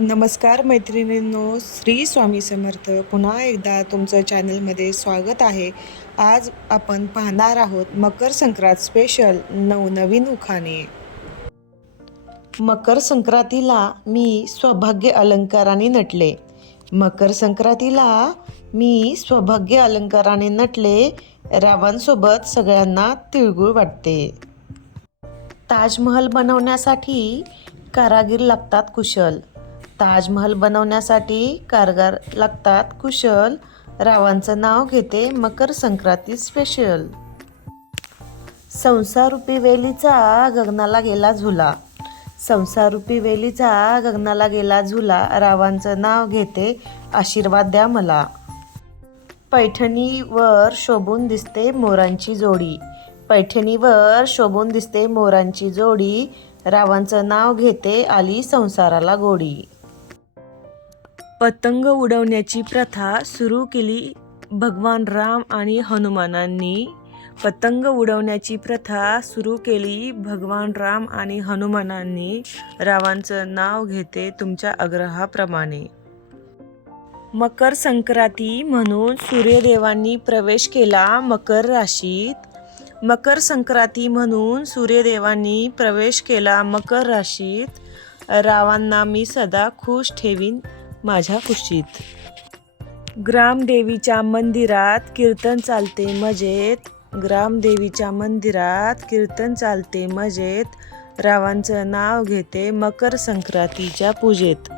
नमस्कार मैत्रिणींनो श्री स्वामी समर्थ. पुन्हा एकदा तुमचं चॅनलमध्ये स्वागत आहे. आज आपण पाहणार आहोत मकर संक्रांत स्पेशल नवनवीन उखाणे. मकर संक्रांतीला मी सौभाग्य अलंकाराने नटले. मकर संक्रांतीला मी सौभाग्य अलंकाराने नटले रावांसोबत सगळ्यांना तिळगुळ वाटते. ताजमहल बनवण्यासाठी कारागीर लागतात कुशल. ताजमहल बनवण्यासाठी कारगार लागतात. कुशल रावांचं नाव घेते मकर संक्रांती स्पेशल संसारूपी वेलीचा गगनाला गेला झुला. संसारूपी वेलीचा गगनाला गेला झुला. रावांचं नाव घेते आशीर्वाद द्या मला. पैठणीवर शोभून दिसते मोरांची जोडी. पैठणीवर शोभून दिसते मोरांची जोडी. रावांचं नाव घेते आली संसाराला गोडी. पतंग उडवण्याची प्रथा सुरू केली. भगवान राम आणि हनुमानांनी पतंग उडवण्याची प्रथा सुरू केली. भगवान राम आणि हनुमानांनी रावांचं नाव घेते तुमच्या आग्रहाप्रमाणे. मकर संक्रांती म्हणून सूर्यदेवांनी प्रवेश केला मकर राशीत. मकर संक्रांती म्हणून सूर्यदेवांनी प्रवेश केला मकर राशीत. रावांना मी सदा खुश ठेवीन. माझ्या कुशीत ग्रामदेवीच्या मंदिरात कीर्तन चालते मजेत. ग्रामदेवीच्या मंदिरात कीर्तन चालते मजेत. रावांचं नाव घेते मकर संक्रांतीच्या पूजेत.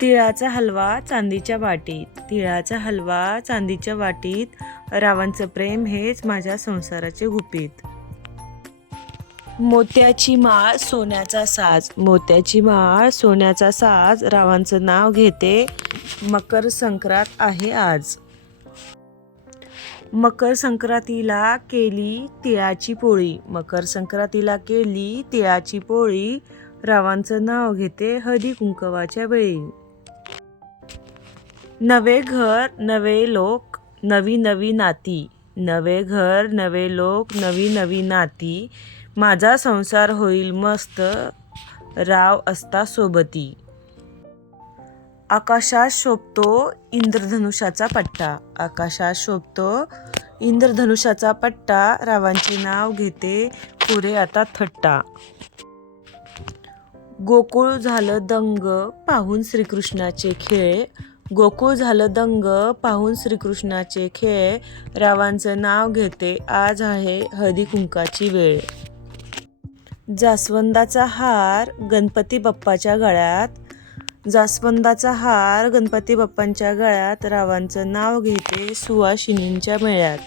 तिळाचा हलवा चांदीच्या वाटीत. तिळाचा हलवा चांदीच्या वाटीत. रावांचं प्रेम हेच माझ्या संसाराचे गुपित. मोत्याची माळ सोन्याचा साज. मोत्याची माळ सोन्याचा साज. रावांचं नाव घेते. मकर संक्रांत आहे आज. मकर संक्रांतीला केली तिळाची पोळी. मकर संक्रांतीला केली तिळाची पोळी. रावांचं नाव घेते हळदी कुंकवाच्या वेळी. नवे घर नवे लोक नवी नवी नाती. नवे घर नवे लोक नवी नवी नाती. माझा संसार होईल मस्त राव असता सोबती. आकाशात शोभतो इंद्रधनुषाचा पट्टा. आकाशात शोभतो इंद्रधनुषाचा पट्टा. रावांचे नाव घेते पुरे आता थट्टा. गोकुळ झालं दंग पाहून श्रीकृष्णाचे खेळ. गोकुळ झालं दंग पाहून श्रीकृष्णाचे खेळ. रावांचं नाव घेते आज आहे हळदी कुंकाची वेळ. जास्वंदाचा हार गणपती बाप्पाच्या गळ्यात. जास्वंदाचा हार गणपती बाप्पांच्या गळ्यात रावांचं नाव घेते सुवासिनींच्या मेळ्यात.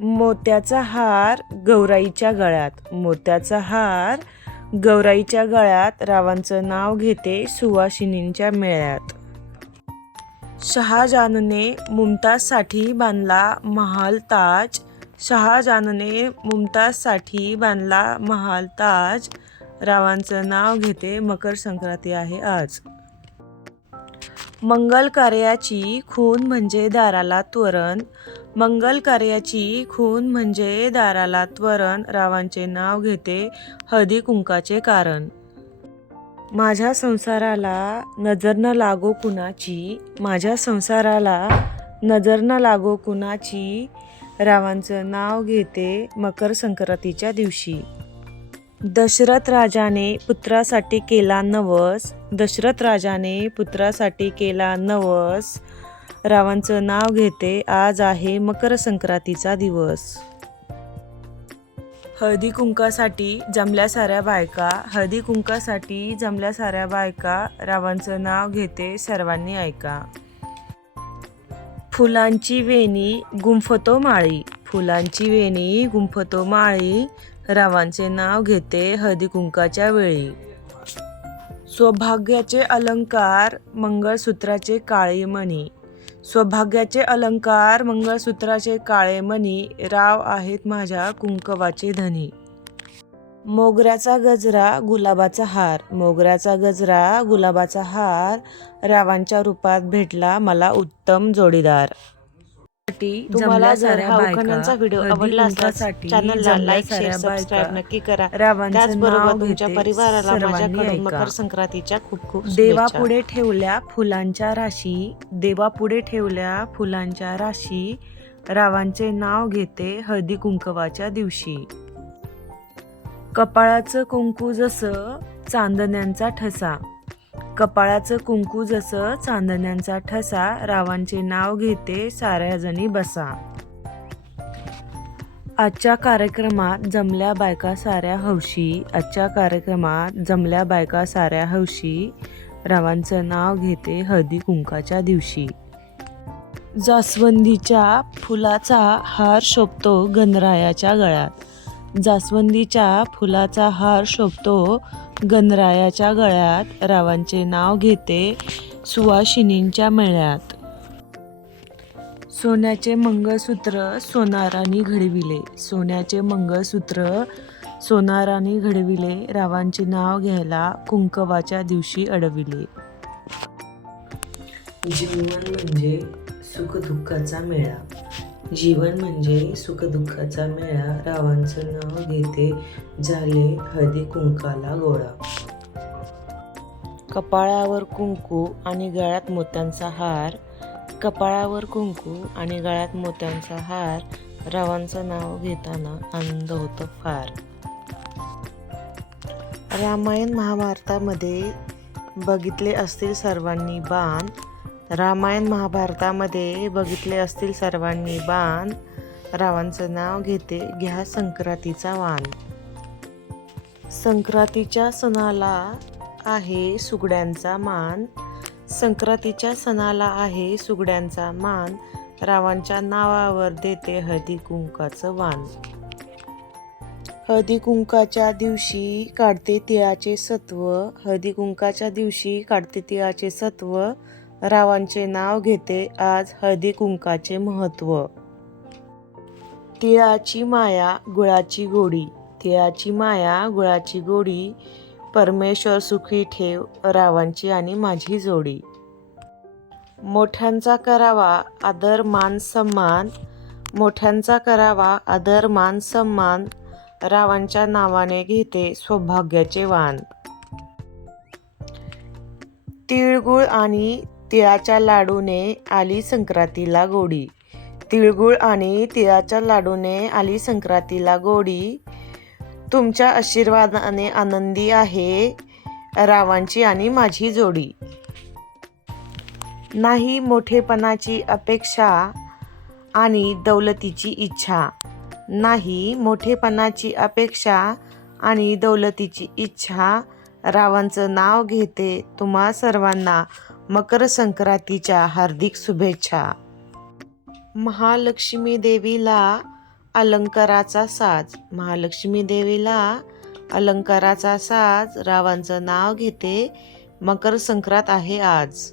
मोत्याचा हार गौराईच्या गळ्यात. मोत्याचा हार गौराईच्या गळ्यात रावांचं नाव घेते सुवासिनींच्या मेळ्यात. शहाजानने मुमताजसाठी बांधला महाल ताज. शहाजानने मुमताजसाठी बांधला महाल ताज. रावांचं नाव घेते मकर संक्रांती आहे आज. मंगल कार्याची खून म्हणजे दाराला त्वरण. मंगल कार्याची खून म्हणजे दाराला त्वरण. रावांचे नाव घेते हळदी कुंकाचे कारण. माझ्या संसाराला नजर न लागो कुणाची? माझ्या संसाराला नजर न लागो कुणाची? रावांचं नाव घेते मकर संक्रांतीच्या दिवशी. दशरथ राजाने पुत्रासाठी केला नवस. दशरथ राजाने पुत्रासाठी केला नवस. रावांचं नाव घेते आज आहे मकर संक्रांतीचा दिवस. हळदी कुंकासाठी जमल्या साऱ्या बायका हळदी कुंकासाठी जमल्या साऱ्या बायका रावांचं नाव घेते सर्वांनी ऐका. फुलांची वेणी गुंफतो माळी. फुलांची वेणी गुंफतो माळी. रावांचे नाव घेते हळदी कुंकाच्या वेळी. सौभाग्याचे अलंकार मंगळसूत्राचे काळे मणी. सौभाग्याचे अलंकार मंगळसूत्राचे काळे मणी. राव आहेत माझ्या कुंकवाचे धनी. मोगऱ्याचा गजरा गुलाबाचा हार. मोगऱ्याचा गजरा गुलाबाचा हार. रावांच्या रूपात भेटला मला उत्तम जोडीदार. तुम्हाला जर हा व्हिडिओ आवडला कुंकासाठी चॅनलला लाईक शेअर सबस्क्राईब नक्की करा. त्याचबरोबर तुमच्या परिवाराला माझ्याकडून. मकर संक्रांतीच्या खूप खूप शुभेच्छा. देवापुढे ठेवल्या फुलांच्या राशी. देवापुढे ठेवल्या फुलांच्या राशी. रावांचे नाव घेते हळदी कुंकवाच्या दिवशी. कपाळाचं कुंकू जसं चांदण्यांचा ठसा. कपाळाचं कुंकू जसं चांदण्यांचा ठसा रावांचे नाव घेते साऱ्याजणी बसा. आजच्या कार्यक्रमात जमल्या बायका साऱ्या हौशी आजच्या कार्यक्रमात जमल्या बायका साऱ्या हौशी रावांचं नाव घेते हळदी कुंकाच्या दिवशी. जास्वंदीच्या फुलाचा हार शोभतो गणरायाच्या गळ्यात. जास्वंदीच्या फुलाचा हार शोभतो. गणरायाच्या गळ्यात रावांचे नाव घेते सुवाशिनींच्या मेळ्यात. सोन्याचे मंगळसूत्र सोनारानी घडविले. सोन्याचे मंगळसूत्र सोनारानी घडविले. रावांचे नाव घ्यायला कुंकवाच्या दिवशी अडविले. जीवन म्हणजे सुखदुःखाचा मेळा. जीवन म्हणजे सुखदुःखाचा मेळा रावांचं नाव घेते झाले हळदी कुंकाला गोळा. कपाळावर कुंकू आणि गळ्यात मोत्यांचा हार. कपाळावर कुंकू आणि गळ्यात मोत्यांचा हार. रावांचं नाव घेताना आनंद होतो फार. रामायण महाभारतामध्ये बघितले असतील सर्वांनी बाण. रामायण महाभारतामध्ये बघितले असतील सर्वांनी बाण. रावांचं नाव घेते घ्या संक्रांतीचा वाण. संक्रांतीच्या सणाला आहे सुगड्यांचा मान. संक्रांतीच्या सणाला आहे सुगड्यांचा मान. रावांच्या नावावर देते हळदी कुंकाचं वाण. हळदी कुंकाच्या दिवशी काढते तिळाचे सत्व. हळदी कुंकाच्या दिवशी काढते तिळाचे सत्व. रावांचे नाव घेते आज हळदी कुंकाचे महत्त्व. तिळाची माया गुळाची गोडी. तिळाची माया गुळाची गोडी परमेश्वर सुखी ठेव रावांची आणि माझी जोडी. मोठ्यांचा करावा आदर मान सन्मान. मोठ्यांचा करावा आदर मान सन्मान. रावांच्या नावाने घेते सौभाग्याचे वाण. तिळगुळ आणि तिळाच्या लाडूने आली संक्रांतीला गोडी. तिळगुळ आणि तिळाच्या लाडूने आली संक्रांतीला गोडी. तुमच्या आशीर्वादाने आनंदी आहे रावांची आणि माझी जोडी. नाही मोठेपणाची अपेक्षा आणि दौलतीची इच्छा. नाही मोठेपणाची अपेक्षा आणि दौलतीची इच्छा. रावांचं नाव घेते तुम्हा सर्वांना. मकर संक्रांतीच्या हार्दिक शुभेच्छा. महालक्ष्मी देवीला अलंकाराचा साज. महालक्ष्मी देवीला अलंकाराचा साज. रावांचं नाव घेते. मकर संक्रांत आहे आज.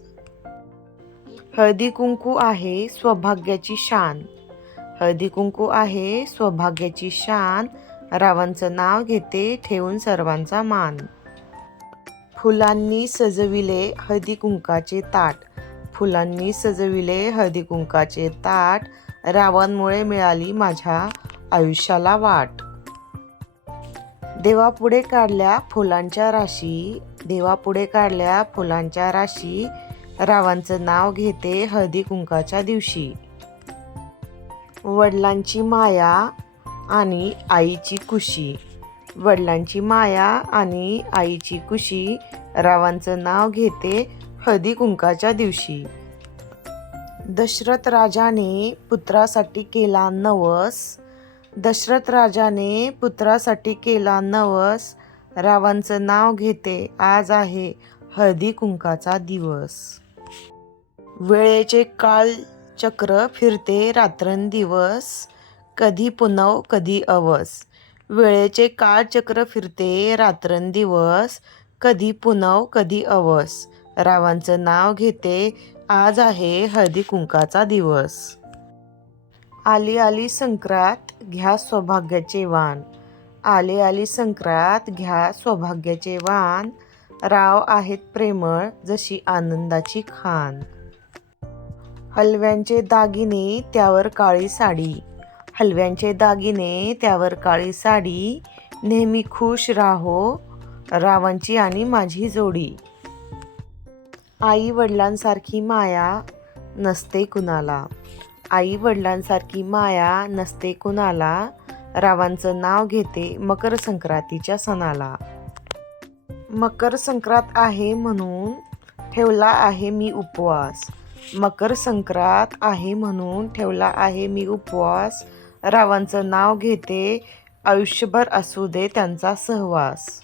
हळदी कुंकू आहे सौभाग्याची शान. हळदी कुंकू आहे सौभाग्याची शान. रावांचं नाव घेते ठेवून सर्वांचा मान. फुलांनी सजविले हळदी कुंकाचे ताट. फुलांनी सजविले हळदी कुंकाचे ताट. रावांमुळे मिळाली माझ्या आयुष्याला वाट. देवापुढे काढल्या फुलांच्या राशी. देवापुढे काढल्या फुलांच्या राशी. रावांचं नाव घेते हळदी कुंकाच्या दिवशी. वडिलांची माया आणि आईची कुशी वडिलांची माया आणि आईची कुशी रावांचं नाव घेते हळदी कुंकाच्या दिवशी. दशरथ राजाने पुत्रासाठी केला नवस. दशरथ राजाने पुत्रासाठी केला नवस. रावांचं नाव घेते आज आहे हळदी कुंकाचा दिवस. वेळेचे काळ चक्र फिरते रात्रंदिवस. कधी पुनव कधी अवस. वेळेचे काळचक्र फिरते रात्रंदिवस. कधी पुनव कधी अवस. रावांचं नाव घेते आज आहे हळदी कुंकाचा दिवस. आली आली संक्रात घ्या सौभाग्याचे वाण. आले आली संक्रात घ्या सौभाग्याचे वाण. राव आहेत प्रेमळ जशी आनंदाची खान हलव्यांचे दागिने त्यावर काळी साडी. हलव्यांचे दागिने त्यावर काळी साडी. नेहमी खुश राहो रावांची आणि माझी जोडी. आई वडिलांसारखी माया नसते कुणाला. आई वडिलांसारखी माया नसते कुणाला. रावांचं नाव घेते मकर संक्रांतीच्या सणाला. मकर संक्रांत आहे म्हणून ठेवला आहे मी उपवास. मकर संक्रांत आहे म्हणून ठेवला आहे मी उपवास. रावांचं नाव घेते आयुष्यभर असू दे त्यांचा सहवास.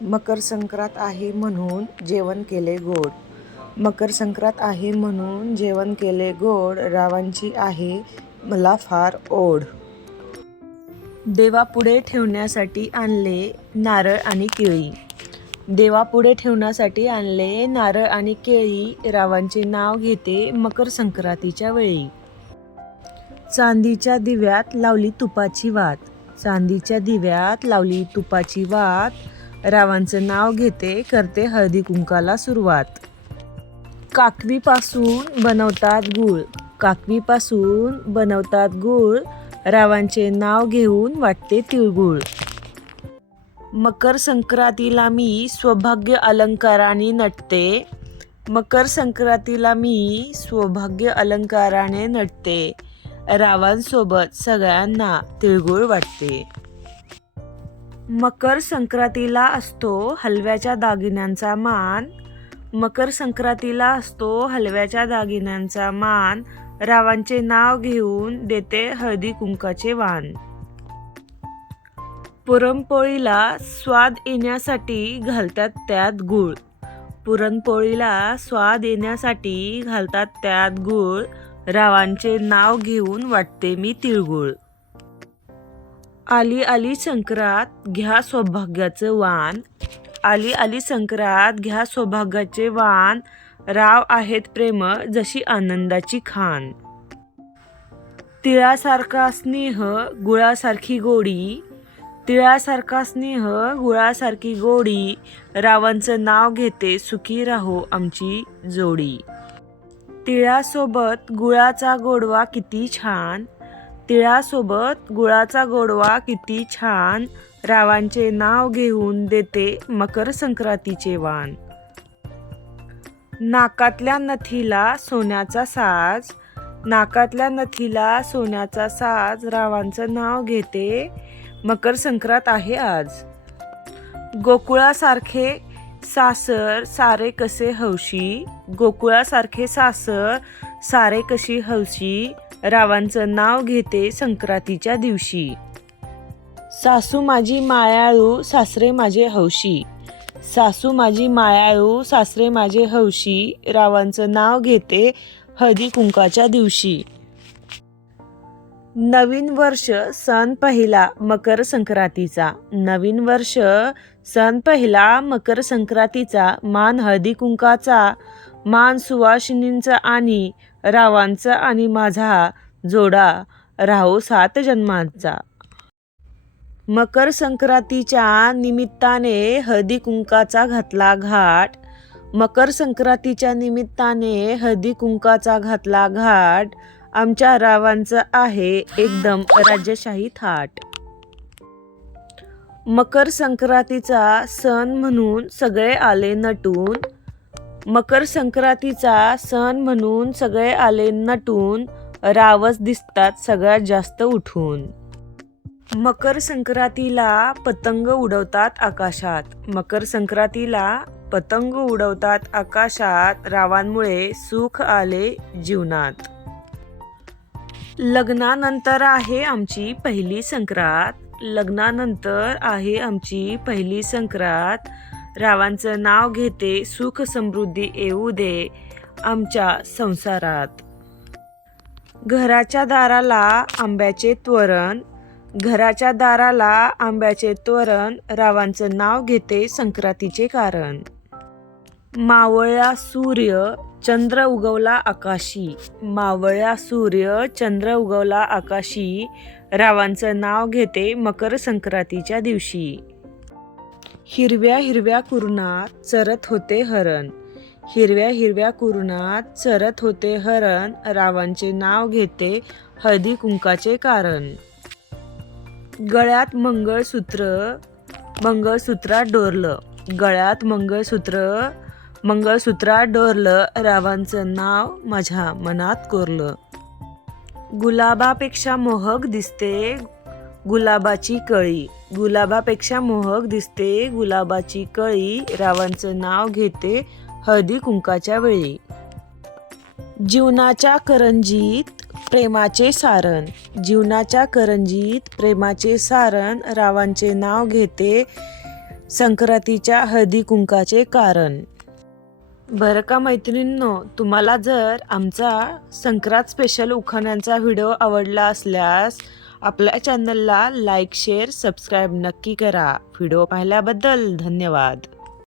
मकर संक्रांत आहे म्हणून जेवण केले गोड. मकर संक्रांत आहे म्हणून जेवण केले गोड रावांची आहे मला फार ओढ. देवापुढे ठेवण्यासाठी आणले नारळ आणि केळी. देवापुढे ठेवण्यासाठी आणले नारळ आणि केळी रावांचे नाव घेते मकर संक्रांतीच्या वेळी. चांदीच्या दिव्यात लावली तुपाची वात. चांदीच्या दिव्यात लावली तुपाची वात. रावांचं नाव घेते करते हळदी कुंकाला सुरुवात. काकवीपासून बनवतात गूळ. काकवीपासून बनवतात गूळ. रावांचे नाव घेऊन वाटते तिळगुळ. मकर संक्रांतीला मी सौभाग्य अलंकाराने नटते. मकर संक्रांतीला मी सौभाग्य अलंकाराने नटते. रावांसोबत सगळ्यांना तिळगुळ वाटते. मकर संक्रांतीला असतो हलव्याच्या दागिन्यांचा मान. मकर संक्रांतीला असतो हलव्याच्या दागिन्यांचा मान. रावांचे नाव घेऊन देते हळदी कुंकाचे वाण. पुरणपोळीला स्वाद येण्यासाठी घालतात त्यात गूळ. पुरणपोळीला स्वाद येण्यासाठी घालतात त्यात गूळ. रावांचे नाव घेऊन वाटते मी तिळगुळ. आली आली संक्रात घ्या सौभाग्याचं वाण. आली आली संक्रात घ्या सौभाग्याचे वाण. राव आहेत प्रेम जशी आनंदाची खान तिळासारखा स्नेह गुळासारखी गोडी. तिळासारखा स्नेह गुळासारखी गोडी. रावांचं नाव घेते सुखी राहो आमची जोडी. तिळासोबत गुळाचा गोडवा किती छान. तिळासोबत गुळाचा गोडवा किती छान. रावांचे नाव घेऊन देते मकर संक्रांतीचे वाण. नाकातल्या नथीला सोन्याचा साज. नाकातल्या नथीला सोन्याचा साज. रावांचं नाव घेते मकर संक्रांत आहे आज. गोकुळासारखे सासर सारे कसे हौशी? गोकुळासारखे सासर सारे कशी हौशी? रावांचं नाव घेते संक्रांतीच्या दिवशी. सासू माझी मायाळू सासरे माझे हौशी. सासू माझी मायाळू सासरे माझे हौशी रावांचं नाव घेते हळदी कुंकाच्या दिवशी. नवीन वर्ष सण पहिला मकर संक्रांतीचा. नवीन वर्ष सण पहिला मकर संक्रांतीचा. मान हळदी कुंकाचा. मान सुवासिनींचा आणि रावांचा आणि माझा जोडा राहो सात जन्मांचा. मकर संक्रांतीच्या निमित्ताने हळदी कुंकाचा घातला घाट. मकर संक्रांतीच्या निमित्ताने हळदी कुंकाचा घातला घाट. आमच्या रावांचं आहे एकदम राज्यशाही थाट. मकर संक्रांतीचा सण म्हणून सगळे आले नटून. मकर संक्रांतीचा सण म्हणून सगळे आले नटून रावच दिसतात सगळ्यात जास्त उठून. मकर संक्रांतीला पतंग उडवतात आकाशात. मकर संक्रांतीला पतंग उडवतात आकाशात रावांमुळे सुख आले जीवनात. लग्नानंतर आहे आमची पहिली संक्रांत. लग्नानंतर आहे आमची पहिली संक्रांत. रावांचं नाव घेते सुख समृद्धी येऊ दे आमच्या संसारात. घराच्या दाराला आंब्याचे त्वरण घराच्या दाराला आंब्याचे त्वरण रावांचं नाव घेते संक्रांतीचे कारण. मावळ्या सूर्य चंद्र उगवला आकाशी. मावळ्या सूर्य चंद्र उगवला आकाशी. रावांचं नाव घेते मकर संक्रांतीच्या दिवशी. हिरव्या हिरव्या कुरणात चरत होते हरण. हिरव्या हिरव्या कुरणात चरत होते हरण. रावांचे नाव घेते हळदी कुंकाचे कारण. गळ्यात मंगळसूत्र मंगळसूत्रात डोरलं. गळ्यात मंगळसूत्र मंगळसूत्रात डोरलं. रावांचं नाव माझ्या मनात कोरलं. गुलाबापेक्षा मोहक दिसते गुलाबाची कळी. गुलाबापेक्षा मोहक दिसते गुलाबाची कळी. रावांचं नाव घेते हळदी कुंकाच्या वेळी. जीवनाच्या करंजीत प्रेमाचे सारण. जीवनाच्या करंजीत प्रेमाचे सारण. रावांचे नाव घेते संक्रांतीच्या हळदी कुंकाचे कारण. बरं का मैत्रिणींनो तुम्हाला जर आमचा संक्रांत स्पेशल उखाण्यांचा व्हिडिओ आवडला असल्यास आपल्या चॅनलला लाईक शेअर सबस्क्राईब नक्की करा. व्हिडिओ पाहिल्याबद्दल धन्यवाद.